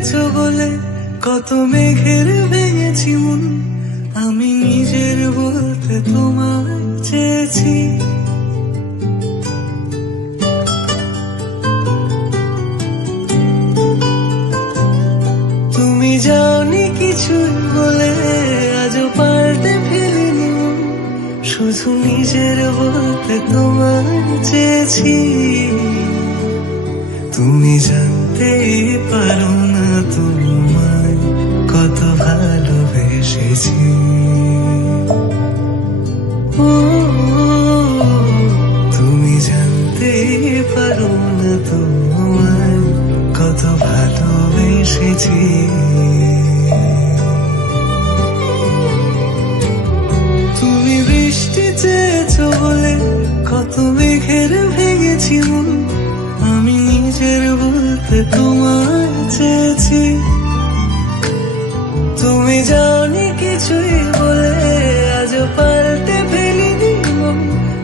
চেয়েছো বলে কত মেঘের ভেঙেছি মন, আমি নিজের বলতে তোমায় চেয়েছি। তুমি যাওনি কিছুই বলে আজও পাল্টে ফেলিনি মন, শুধু নিজের বলতে তোমায় চেয়েছি। তুমি জানতেই পারো না তোমায় কত ভালোবেসেছি। তুমি জানতেই পারো না তোমায় কত ভালোবেসেছি। তুমি বৃষ্টি চেয়েছো বলে কত মেঘের ভেঙেছি মন, আমি নিজের বলতে তোমায় চেয়েছি। তুমি যাওনি কিছুই বলে আজও পাল্টে ফেলিনি মন,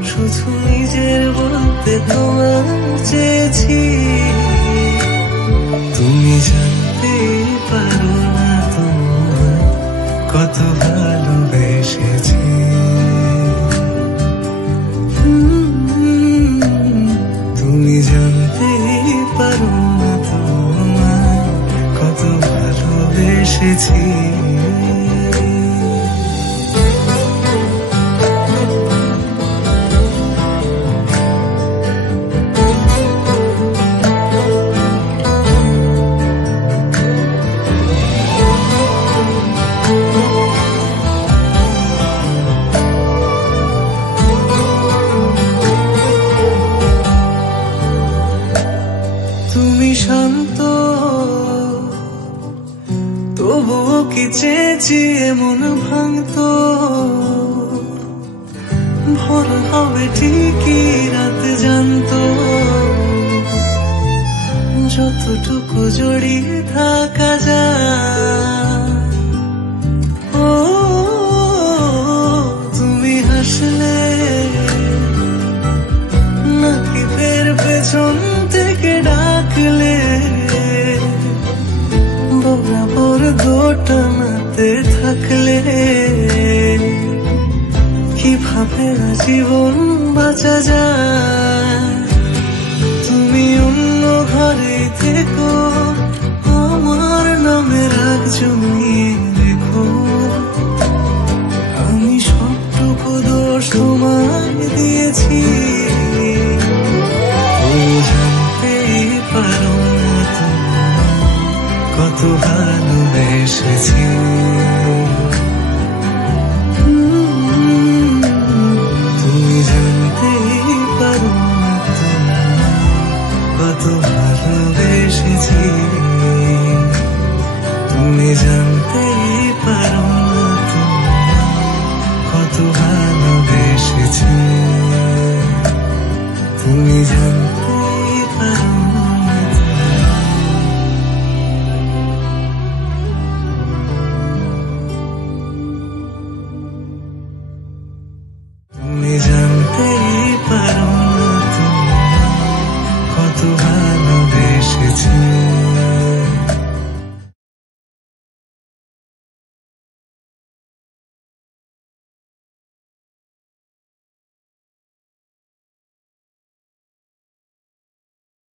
শুধু নিজের বলতে তোমায় চেয়েছি। তুমি জানতে পারো না তোমায় কত ভালোবেসেছি। তুমি জানতে পারো না তোমায় কত ভালোবেসেছি। তুমি শান্ত তবুও কি চেয়েছি এমন ভাঙতো, ভোর হবে ঠিকই রাত জানতো, যতটুকু জড়িয়ে থাকা যায়। ও তুমি হাসলে নাকি ফের পেছন থেকে ডাকলে, বরাবর দোটানাতে থাকলে কিভাবে জীবন বাঁচা যায়। তুমি অন্য ঘরে থেকো, আমার নামে রাগ জমিয়ে রেখো, আমি সবটুকু দোষ তোমায় দিয়েছি। জানতেই পারো না তোমায় কত ভালোবেসেছি। তুমি জানতেই পারো না তোমায় কত ভালোবেসেছি। তুমি জানতেই পারো না তোমায় কত ভালোবেসেছি। তুমি জানতেই পারো না তুমি জানতেই পারো না তোমায় কত ভালোবেসেছি।